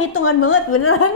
perhitungan banget beneran.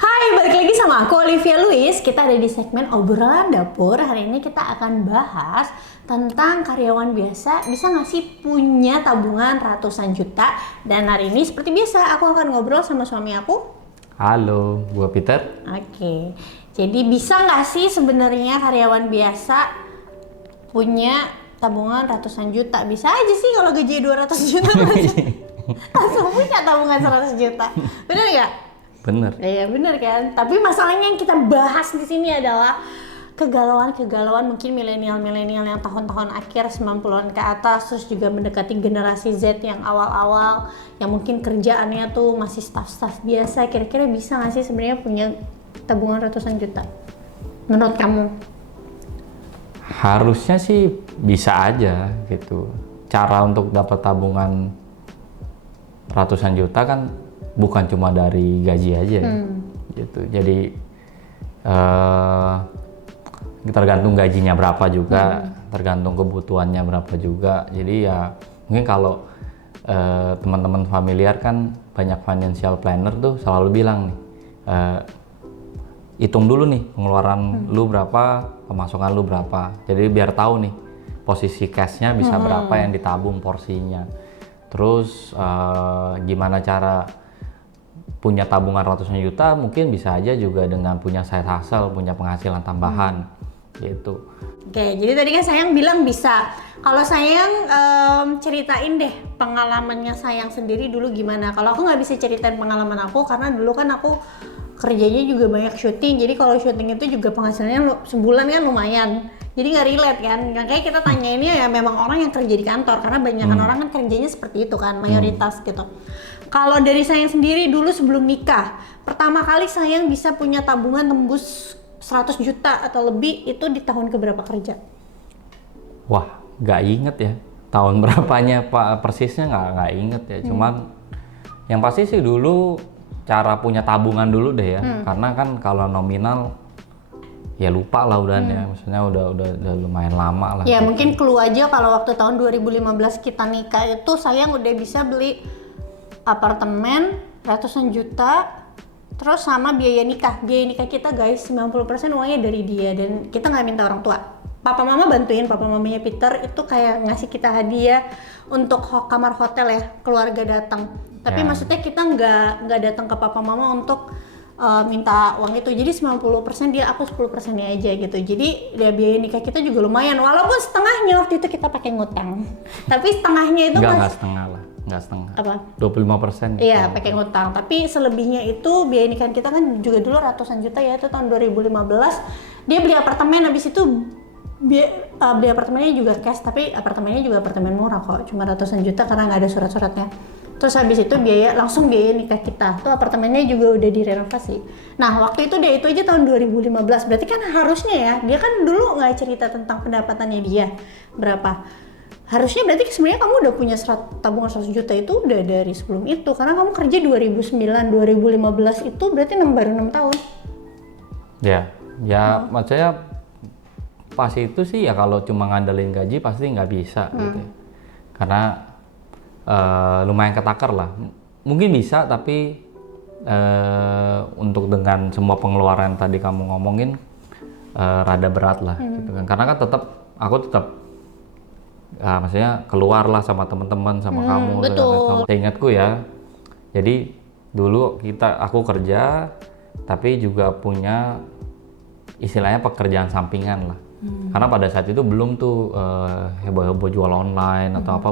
Hai, balik lagi sama aku Olivia Louis. Kita ada di segmen obrolan dapur. Hari ini kita akan bahas tentang karyawan biasa bisa nggak sih punya tabungan ratusan juta. Dan hari ini seperti biasa aku akan ngobrol sama suami aku. Halo, gua Peter. Oke, jadi bisa nggak sih sebenarnya karyawan biasa punya tabungan ratusan juta? Bisa aja sih kalau gaji 200 juta langsung punya tabungan 100 juta. Bener nggak? Bener. Iya bener kan. Tapi masalahnya yang kita bahas di sini adalah kegalauan mungkin milenial yang tahun-tahun akhir 90-an ke atas, terus juga mendekati generasi Z yang awal-awal yang mungkin kerjaannya tuh masih staff biasa. Kira-kira bisa nggak sih sebenarnya punya tabungan ratusan juta? Menurut kamu? Harusnya sih bisa aja gitu. Cara untuk dapat tabungan ratusan juta kan bukan cuma dari gaji aja gitu. Jadi tergantung gajinya berapa juga, tergantung kebutuhannya berapa juga. Jadi ya mungkin kalau teman-teman familiar kan banyak financial planner tuh selalu bilang nih, hitung dulu nih pengeluaran lu berapa, pemasukan lu berapa. Jadi biar tahu nih posisi cashnya bisa berapa yang ditabung porsinya. Terus gimana cara punya tabungan ratusan juta? Mungkin bisa aja juga dengan punya side hustle, punya penghasilan tambahan gitu. Oke, jadi tadi kan Sayang bilang bisa. Kalau Sayang ceritain deh pengalamannya Sayang sendiri dulu gimana. Kalau aku nggak bisa ceritain pengalaman aku karena dulu kan aku kerjanya juga banyak syuting. Jadi kalau syuting itu juga penghasilannya sebulan kan lumayan. Jadi nggak relate kan. Kayak kita tanya ini ya memang orang yang kerja di kantor karena banyakan orang kan kerjanya seperti itu kan, mayoritas gitu. Kalau dari Sayang sendiri dulu sebelum nikah, pertama kali Sayang bisa punya tabungan tembus 100 juta atau lebih itu di tahun keberapa kerja? Wah, nggak inget ya tahun berapanya Pak, persisnya nggak inget ya. Cuman yang pasti sih dulu cara punya tabungan dulu deh ya, karena kan kalau nominal ya lupa lah udah ya, maksudnya udah lumayan lama lah. Ya gitu. mungkin clue aja kalau waktu tahun 2015 kita nikah itu Sayang udah bisa beli apartemen ratusan juta, terus sama biaya nikah kita guys 90% uangnya dari dia dan kita nggak minta orang tua. Papa mama bantuin, papa mamanya Peter itu kayak ngasih kita hadiah untuk kamar hotel ya, keluarga datang. Tapi maksudnya kita nggak datang ke papa mama untuk minta uang itu. Jadi 90% dia, aku 10%-nya aja gitu. Jadi biaya nikah kita juga lumayan, walaupun setengahnya waktu itu kita pakai ngutang. Tapi setengahnya itu nggak setengah lah. Nggak setengah. Apa? 25%. Iya, pakai ngutang. Tapi selebihnya itu biaya nikahan kita kan juga dulu ratusan juta ya, itu tahun 2015. Dia beli apartemen, habis itu beli apartemennya juga cash, tapi apartemennya juga apartemen murah kok, cuma ratusan juta karena nggak ada surat-suratnya. Terus habis itu langsung biaya nikah kita. Tuh apartemennya juga udah direnovasi. Nah, waktu itu dia itu aja tahun 2015. Berarti kan harusnya ya, dia kan dulu nggak cerita tentang pendapatannya dia berapa. Harusnya berarti sebenarnya kamu udah punya tabungan 100 juta itu udah dari sebelum itu, karena kamu kerja 2009 2015 itu berarti baru 6 tahun. Ya maksudnya pas itu sih ya kalau cuma ngandelin gaji pasti nggak bisa gitu ya. Karena lumayan ketakar lah. Mungkin bisa tapi untuk dengan semua pengeluaran tadi kamu ngomongin rada berat lah gitu kan. Karena kan aku tetap maksudnya keluar lah sama teman-teman, sama kamu. Betul. Seingatku ya, jadi dulu aku kerja tapi juga punya istilahnya pekerjaan sampingan lah. Karena pada saat itu belum tuh heboh-heboh jual online atau apa,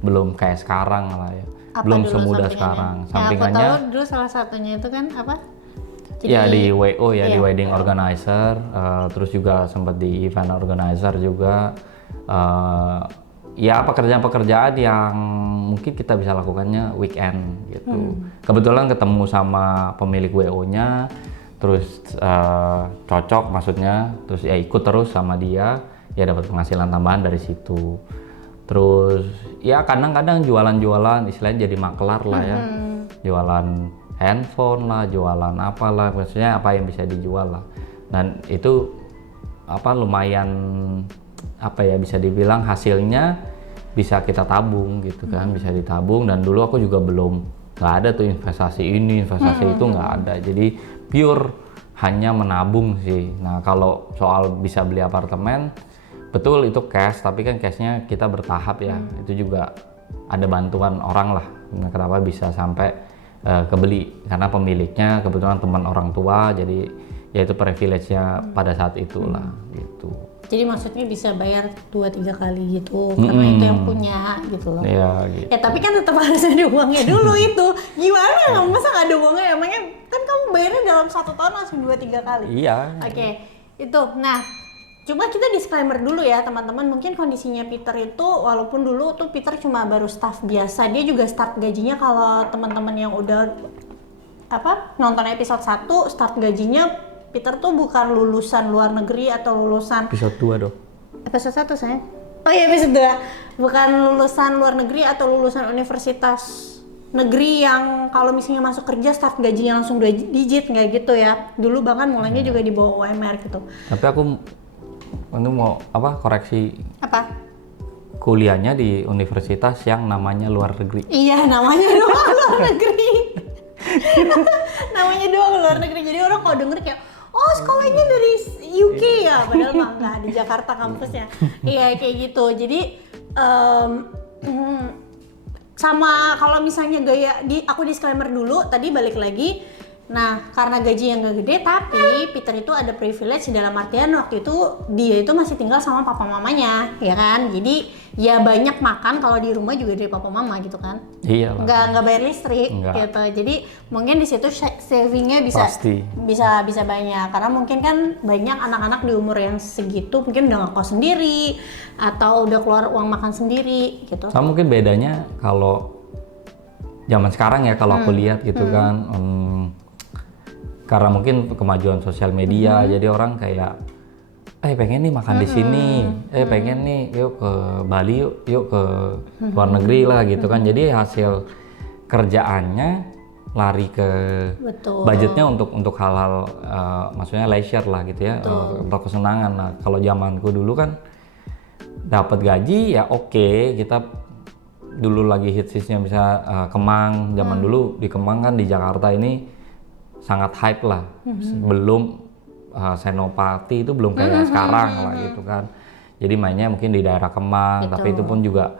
belum kayak sekarang lah ya. Apa belum dulu semudah sampingannya? sekarang. Sampingannya? Aku tahu dulu salah satunya itu kan apa? Jadi, ya di WO ya, di wedding organizer, terus juga sempat di event organizer juga. Ya pekerjaan-pekerjaan yang mungkin kita bisa lakukannya weekend gitu. Kebetulan ketemu sama pemilik WO-nya, terus cocok maksudnya, terus ya ikut terus sama dia, ya dapat penghasilan tambahan dari situ. Terus ya kadang-kadang jualan-jualan, istilahnya jadi makelar lah ya, jualan handphone lah, jualan apalah, maksudnya apa yang bisa dijual lah. Dan itu lumayan bisa dibilang hasilnya bisa kita tabung gitu kan, bisa ditabung. Dan dulu aku juga nggak ada tuh investasi ini, investasi itu nggak ada. Jadi pure hanya menabung sih. Nah kalau soal bisa beli apartemen, betul itu cash, tapi kan cashnya kita bertahap ya. Itu juga ada bantuan orang lah. Nah, kenapa bisa sampai kebeli, karena pemiliknya kebetulan teman orang tua, jadi ya itu privilege-nya pada saat itulah gitu. Jadi maksudnya bisa bayar 2-3 kali gitu, karena itu yang punya gitu loh. Iya gitu. Ya tapi kan tetap harus ada uangnya dulu itu. Gimana? Masa nggak ada uangnya? Emangnya kan kamu bayarnya dalam 1 tahun langsung 2-3 kali. Iya. Oke, itu. Nah, cuma kita disclaimer dulu ya teman-teman. Mungkin kondisinya Peter itu, walaupun dulu tuh Peter cuma baru staff biasa, dia juga start gajinya kalau teman-teman yang udah nonton episode 1, start gajinya Peter tuh bukan lulusan luar negeri atau lulusan Episode 2 dong. episode 1 sayang. Oh iya episode 2. Bukan lulusan luar negeri atau lulusan universitas negeri yang kalau misalnya masuk kerja start gajinya langsung 2 digit, nggak gitu ya. Dulu bahkan mulainya juga di bawah UMR gitu. Tapi aku mau koreksi. Apa? Kuliahnya di universitas yang namanya luar negeri. Iya, namanya doang luar negeri. Namanya doang luar negeri. Jadi orang kalau denger kayak, oh sekolahnya dari UK ya, padahal mah nggak, di Jakarta kampusnya. Iya kayak gitu. Jadi sama kalau misalnya aku disclaimer dulu, tadi balik lagi. Nah, karena gaji yang gak gede, tapi Peter itu ada privilege dalam artian waktu itu dia itu masih tinggal sama papa mamanya, ya kan? Jadi ya banyak makan kalau di rumah juga dari papa mama gitu kan? Iya lah. Nggak bayar listrik gitu. Jadi mungkin di situ savingnya bisa banyak. Karena mungkin kan banyak anak-anak di umur yang segitu mungkin udah ngekos sendiri atau udah keluar uang makan sendiri gitu. Sama mungkin bedanya kalau zaman sekarang ya kalau aku lihat gitu kan. Karena mungkin kemajuan sosial media, jadi orang kayak, pengen nih makan di sini, pengen nih yuk ke Bali, yuk ke luar negeri lah gitu kan. Jadi hasil kerjaannya lari ke budgetnya untuk hal-hal, maksudnya leisure lah gitu ya, untuk kesenangan. Nah kalau zamanku dulu kan dapat gaji ya oke, kita dulu lagi hits-hitsnya bisa Kemang, zaman dulu di Kemang kan di Jakarta ini sangat hype lah, belum Senopati itu belum kayak sekarang lah gitu kan. Jadi mainnya mungkin di daerah Kemang, tapi itu pun juga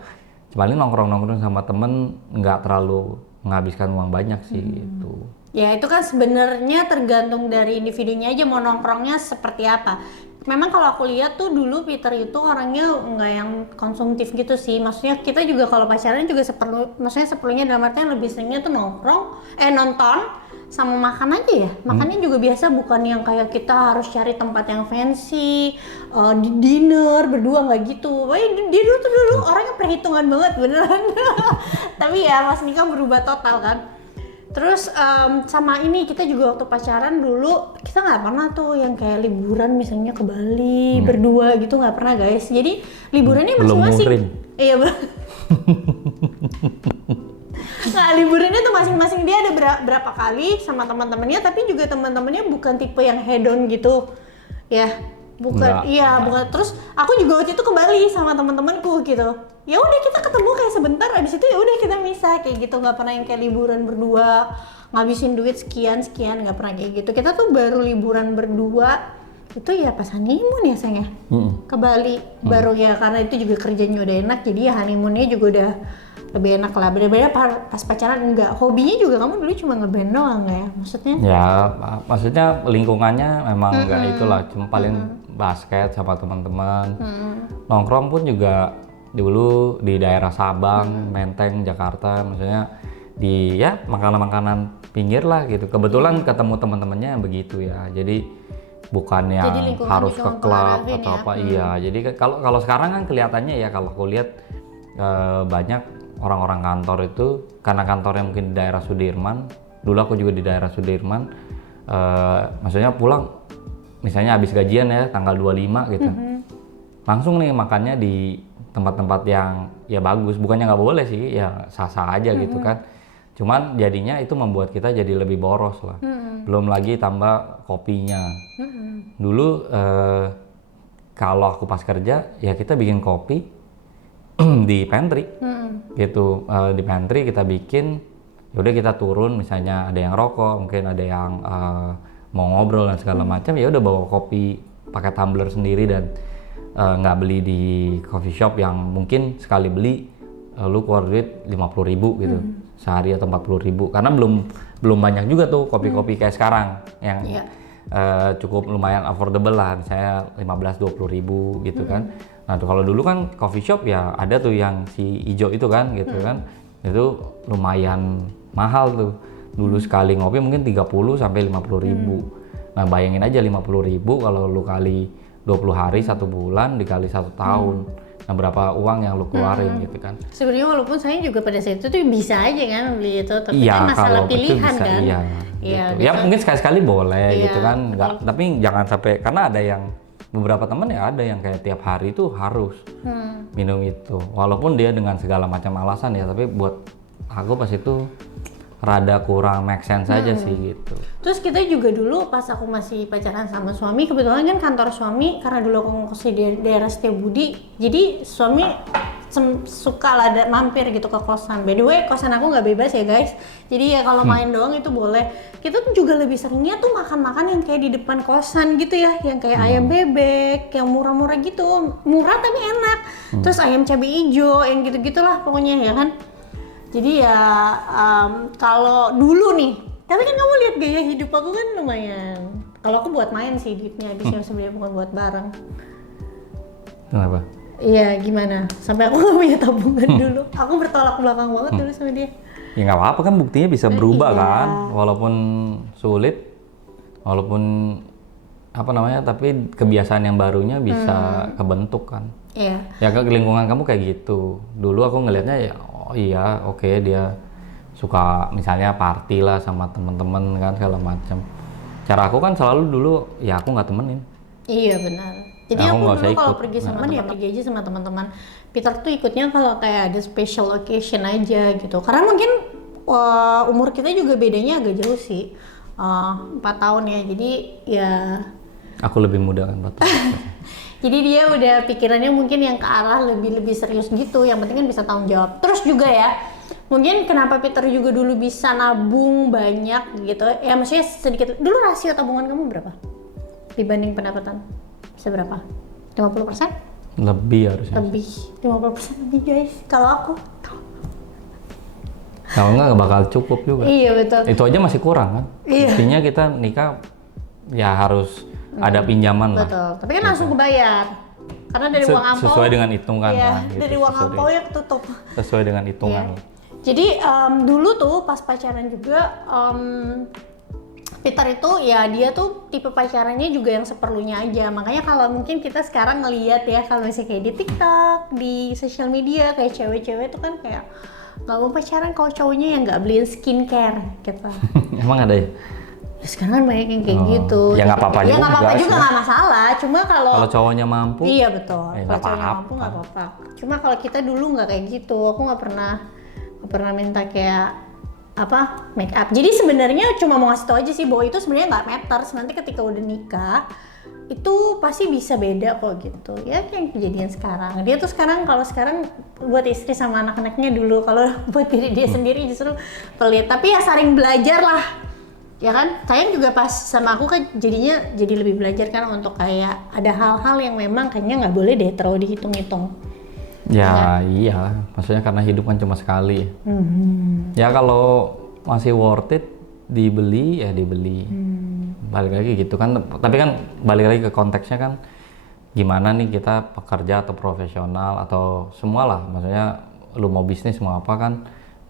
paling nongkrong-nongkrong sama temen, nggak terlalu menghabiskan uang banyak sih gitu. Ya itu kan sebenarnya tergantung dari individunya aja mau nongkrongnya seperti apa. Memang kalau aku lihat tuh dulu Peter itu orangnya nggak yang konsumtif gitu sih. Maksudnya kita juga kalau pacaran juga seperlunya dalam artian lebih seringnya tuh nonton sama makan aja ya. Makannya juga biasa, bukan yang kayak kita harus cari tempat yang fancy, dinner berdua, nggak gitu. Dia dulu orangnya perhitungan banget beneran. Tapi ya Mas Nika berubah total kan. Terus sama ini kita juga waktu pacaran dulu kita nggak pernah tuh yang kayak liburan misalnya ke Bali berdua gitu, nggak pernah guys. Jadi liburannya masing-masing. Iya Nah liburannya tuh masing-masing dia ada berapa kali sama teman-temannya, tapi juga teman-temannya bukan tipe yang hedon gitu ya, bukan. Bukan. Terus aku juga waktu itu ke Bali sama teman-temanku gitu, ya udah kita ketemu kayak sebentar, abis itu ya udah kita misah kayak gitu. Nggak pernah yang kayak liburan berdua ngabisin duit sekian nggak pernah kayak gitu. Kita tuh baru liburan berdua itu ya pas honeymoon ya sayang ya, ke Bali baru ya, karena itu juga kerjanya udah enak, jadi ya honeymoonnya juga udah lebih enak lah. Beda-beda pas pacaran enggak. Hobinya juga kamu dulu cuma ngeband doang ya maksudnya? Ya maksudnya lingkungannya memang enggak itulah, cuma paling basket sama teman-teman. Nongkrong pun juga dulu di daerah Sabang, Menteng, Jakarta, maksudnya di ya makanan-makanan pinggir lah gitu. Kebetulan ketemu teman-temannya yang begitu ya. Jadi bukan yang harus ke klub atau apa. Iya, jadi kalau sekarang kan kelihatannya ya, kalau aku lihat banyak orang-orang kantor itu, karena kantornya mungkin di daerah Sudirman, dulu aku juga di daerah Sudirman, maksudnya pulang misalnya habis gajian ya tanggal 25 gitu, langsung nih makannya di tempat-tempat yang ya bagus, bukannya nggak boleh sih, ya sah-sah aja gitu kan, Cuman jadinya itu membuat kita jadi lebih boros lah. Belum lagi tambah kopinya. Dulu kalau aku pas kerja ya kita bikin kopi di pantry gitu. Di pantry kita bikin, yaudah kita turun, misalnya ada yang rokok, mungkin ada yang mau ngobrol dan segala macam, ya udah bawa kopi pakai tumbler sendiri dan nggak beli di coffee shop yang mungkin sekali beli lu keluar duit 50.000 gitu sehari atau 40.000, karena belum banyak juga tuh kopi-kopi kayak sekarang yang cukup lumayan affordable lah, misalnya 15-20 ribu gitu kan. Nah tuh kalau dulu kan coffee shop ya ada tuh yang si ijo itu kan gitu kan, itu lumayan mahal tuh. Dulu sekali ngopi mungkin 30 sampai 50.000. Nah bayangin aja 50.000 kalau lu kali 20 hari 1 bulan dikali 1 tahun. Nah berapa uang yang lu keluarin gitu kan. Sebenarnya walaupun saya juga pada saat itu tuh bisa aja kan beli itu, tapi Iya, kan masalah kalau pilihan bisa, kan. Iya, Iya, gitu. Ya mungkin sekali-sekali boleh Iya, gitu kan, nggak, tapi jangan sampai, karena ada yang beberapa temen ya ada yang kayak tiap hari tuh harus minum itu, walaupun dia dengan segala macam alasan ya, tapi buat aku pas itu rada kurang make sense aja sih gitu. Terus kita juga dulu pas aku masih pacaran sama suami, kebetulan kan kantor suami karena dulu aku ngekos di daerah Setiabudi, jadi suami suka lah mampir gitu ke kosan. By the way, kosan aku nggak bebas ya guys, jadi ya kalau main doang itu boleh. Kita tuh juga lebih seringnya tuh makan-makan yang kayak di depan kosan gitu ya, yang kayak ayam bebek, yang murah-murah gitu, murah tapi enak. Terus ayam cabai hijau, yang gitu-gitulah pokoknya ya kan. Jadi ya kalau dulu nih, tapi kan kamu lihat gaya hidup aku kan lumayan. Kalau aku buat main sih duitnya habisnya, sebenarnya bukan buat barang. Kenapa? Iya gimana? Sampai aku nggak punya tabungan dulu. Aku bertolak belakang banget dulu sama dia. Ya nggak apa-apa kan, buktinya bisa berubah Iya. kan, walaupun sulit, walaupun apa namanya, tapi kebiasaan yang barunya bisa kebentuk kan. Iya. Ya ke lingkungan kamu kayak gitu. Dulu aku ngelihatnya ya, oh iya oke, dia suka misalnya party lah sama temen-temen kan segala macam. Cara aku kan selalu dulu ya aku nggak temenin. Iya benar. Jadi Nah, aku aku nggak dulu usah kalau ikut. pergi sama teman ya pergi aja sama teman-teman. Peter tuh ikutnya kalau kayak ada special occasion aja gitu. Karena mungkin umur kita juga bedanya agak jauh sih, 4 tahun ya. Jadi ya. Aku lebih muda kan, Pak. Jadi dia udah pikirannya mungkin yang ke arah lebih serius gitu. Yang penting kan bisa tanggung jawab. Terus juga ya, mungkin kenapa Peter juga dulu bisa nabung banyak gitu. Ya maksudnya sedikit. Dulu rasio tabungan kamu berapa dibanding pendapatan? Bisa berapa? 50%? Lebih harusnya. Lebih. 50% lebih guys. Kalau aku. Kalau nggak bakal cukup juga. Iya betul. Itu aja masih kurang kan. Iya. Intinya kita nikah ya harus ada pinjaman lah. Betul. Tapi kan langsung kebayar. Karena dari uang ampau. Sesuai dengan hitungan Iya, kan. Gitu. dari uang ampau ya ketutup. Sesuai dengan hitungan. Iya. Jadi dulu tuh pas pacaran juga Peter itu ya dia tuh tipe pacarannya juga yang seperlunya aja. Makanya kalau mungkin kita sekarang ngelihat ya, kalau misalnya kayak di TikTok, di sosial media kayak cewek-cewek tuh kan kayak nggak mau pacaran kalau cowoknya yang nggak beliin skincare gitu. Emang ada ya? Ya, sekarang kan banyak yang kayak gitu. Ya nggak apa-apa ya juga. nggak apa-apa juga sih. nggak masalah. Cuma kalau Cowoknya mampu. iya betul. Ya, Kalau nggak cowoknya apa-apa. mampu nggak apa-apa. Cuma kalau kita dulu nggak kayak gitu. Aku nggak pernah minta kayak apa make up. Jadi sebenarnya cuma mau ngasih tau aja sih bahwa itu sebenarnya nggak matters. Nanti ketika udah nikah itu pasti bisa beda kok gitu. Ya kayak kejadian sekarang. Dia tuh kalau sekarang buat istri sama anak-anaknya dulu. Kalau buat diri dia sendiri justru pelit. Tapi ya saling belajar lah. Ya kan, sayang juga pas sama aku kan jadinya jadi lebih belajar kan untuk kayak ada hal-hal yang memang kayaknya nggak boleh deh terlalu dihitung-hitung. Ya iya, maksudnya karena hidup kan cuma sekali. Ya kalau masih worth it dibeli ya dibeli. Balik lagi gitu kan, tapi kan balik lagi ke konteksnya kan gimana nih kita pekerja atau profesional atau semualah, maksudnya lu mau bisnis mau apa kan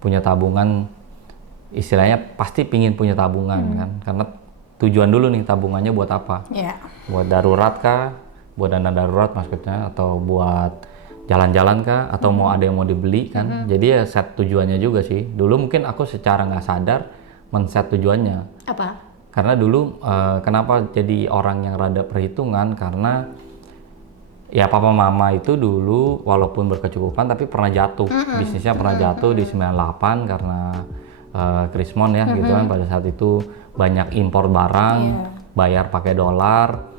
punya tabungan, istilahnya pasti pingin punya tabungan kan, karena tujuan dulu nih tabungannya buat apa? Buat darurat kah? Buat dana darurat maksudnya, atau buat jalan-jalan kah? Atau mau ada yang mau dibeli kan? Jadi ya set tujuannya juga sih. Dulu mungkin aku secara nggak sadar men-set tujuannya. Apa? Karena dulu kenapa jadi orang yang rada perhitungan, karena ya papa mama itu dulu walaupun berkecukupan tapi pernah jatuh. Bisnisnya pernah jatuh di 98 karena krismon ya gitu kan, pada saat itu banyak impor barang, bayar pakai dolar,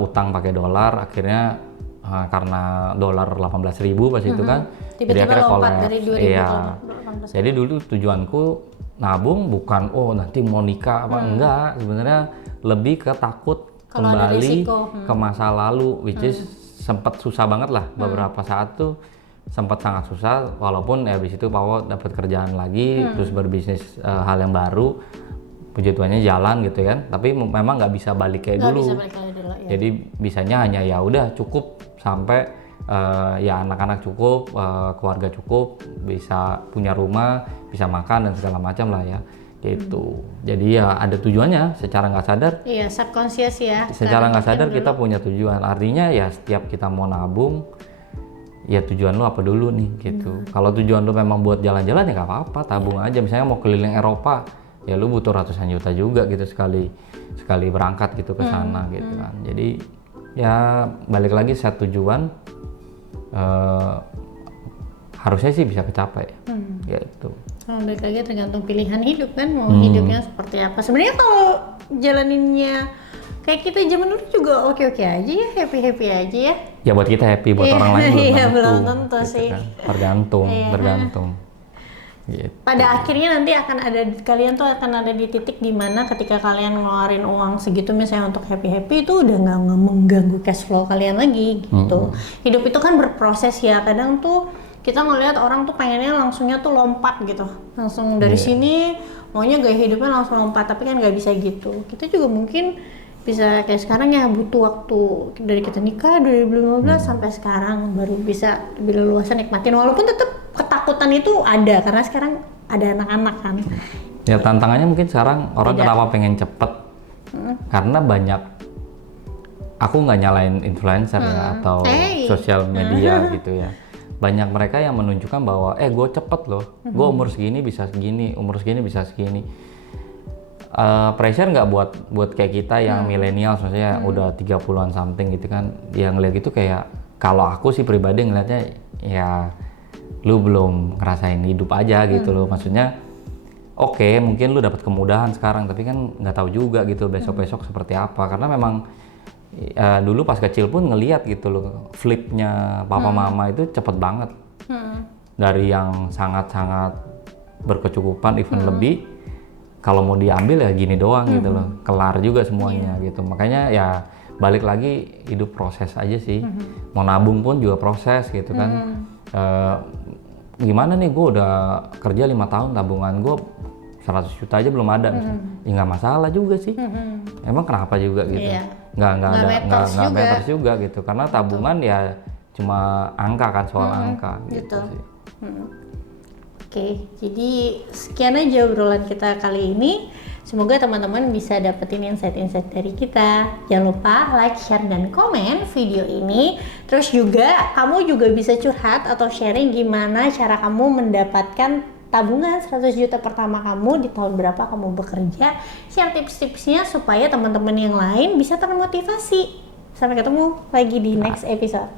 utang pakai dolar, akhirnya karena dolar 18.000 pas itu kan, tiba-tiba akhirnya lompat collapse. dari 2018. Iya. Jadi dulu tujuanku nabung bukan nanti mau nikah apa enggak, sebenarnya lebih ke takut kalau ada kembali risiko. ke masa lalu, which is sempat susah banget lah beberapa saat tuh, sempat sangat susah, walaupun ya habis itu Pao dapat kerjaan lagi, terus berbisnis hal yang baru, puji Tuhannya jalan gitu kan, tapi memang nggak bisa balik kayak dulu. Bisa balik kayak dulu, ya. Jadi bisanya hanya ya udah cukup sampai ya anak-anak cukup, keluarga cukup, bisa punya rumah, bisa makan dan segala macam lah ya gitu. Jadi ya ada tujuannya secara nggak sadar. Iya, subconscious ya. Secara nggak sadar kita punya tujuan. Artinya ya setiap kita mau nabung, ya tujuan lu apa dulu nih gitu. Kalau tujuan lu memang buat jalan-jalan ya nggak apa-apa, tabung aja. Misalnya mau keliling Eropa, ya lu butuh ratusan juta juga gitu sekali berangkat gitu ke sana gitu kan. Jadi ya balik lagi set tujuan, harusnya sih bisa kecapai gitu. Balik lagi tergantung pilihan hidup kan, mau hidupnya seperti apa. Sebenarnya kalau jalaninnya kayak kita zaman dulu juga oke-oke aja ya, happy-happy aja ya. Ya buat kita happy, buat orang lain belum tentu gitu sih. Kan. Tergantung. Gitu. Pada akhirnya nanti akan ada, kalian tuh akan ada di titik dimana ketika kalian ngeluarin uang segitu misalnya untuk happy-happy, itu udah nggak mengganggu cash flow kalian lagi gitu. Hidup itu kan berproses ya, kadang tuh kita ngelihat orang tuh pengennya langsungnya tuh lompat gitu, langsung dari sini maunya gaya hidupnya langsung lompat, tapi kan nggak bisa gitu. Kita juga mungkin bisa kayak sekarang ya, butuh waktu dari kita nikah 2015 sampai sekarang baru bisa lebih leluasa nikmatin, walaupun tetap ketakutan itu ada karena sekarang ada anak-anak kan. Ya tantangannya mungkin sekarang orang kenapa pengen cepet, karena banyak, aku nggak nyalain influencer ya atau sosial media gitu ya. Banyak mereka yang menunjukkan bahwa gue cepet loh, gue umur segini bisa segini, umur segini bisa segini. Pressure nggak buat kayak kita yang milenial, maksudnya udah 30-an something gitu kan, yang ngeliat gitu kayak, kalau aku sih pribadi ngeliatnya ya lu belum ngerasain hidup aja gitu loh, maksudnya oke, mungkin lu dapat kemudahan sekarang, tapi kan nggak tahu juga gitu besok-besok seperti apa, karena memang dulu pas kecil pun ngeliat gitu loh, flipnya papa mama itu cepet banget, dari yang sangat-sangat berkecukupan even lebih, kalau mau diambil ya gini doang gitu loh, kelar juga semuanya gitu. Makanya ya balik lagi, hidup proses aja sih. Mau nabung pun juga proses gitu kan. Gimana nih, gue udah kerja 5 tahun, tabungan gue 100 juta aja belum ada misalnya. Ya nggak masalah juga sih. Emang kenapa juga gitu. Nggak matters juga gitu, karena tabungan ya cuma angka kan, soal angka gitu sih. Oke, jadi sekian aja obrolan kita kali ini. Semoga teman-teman bisa dapetin insight-insight dari kita. Jangan lupa like, share, dan komen video ini. Terus juga kamu juga bisa curhat atau sharing gimana cara kamu mendapatkan tabungan 100 juta pertama kamu, di tahun berapa kamu bekerja. Share tips-tipsnya supaya teman-teman yang lain bisa termotivasi. Sampai ketemu lagi di next episode.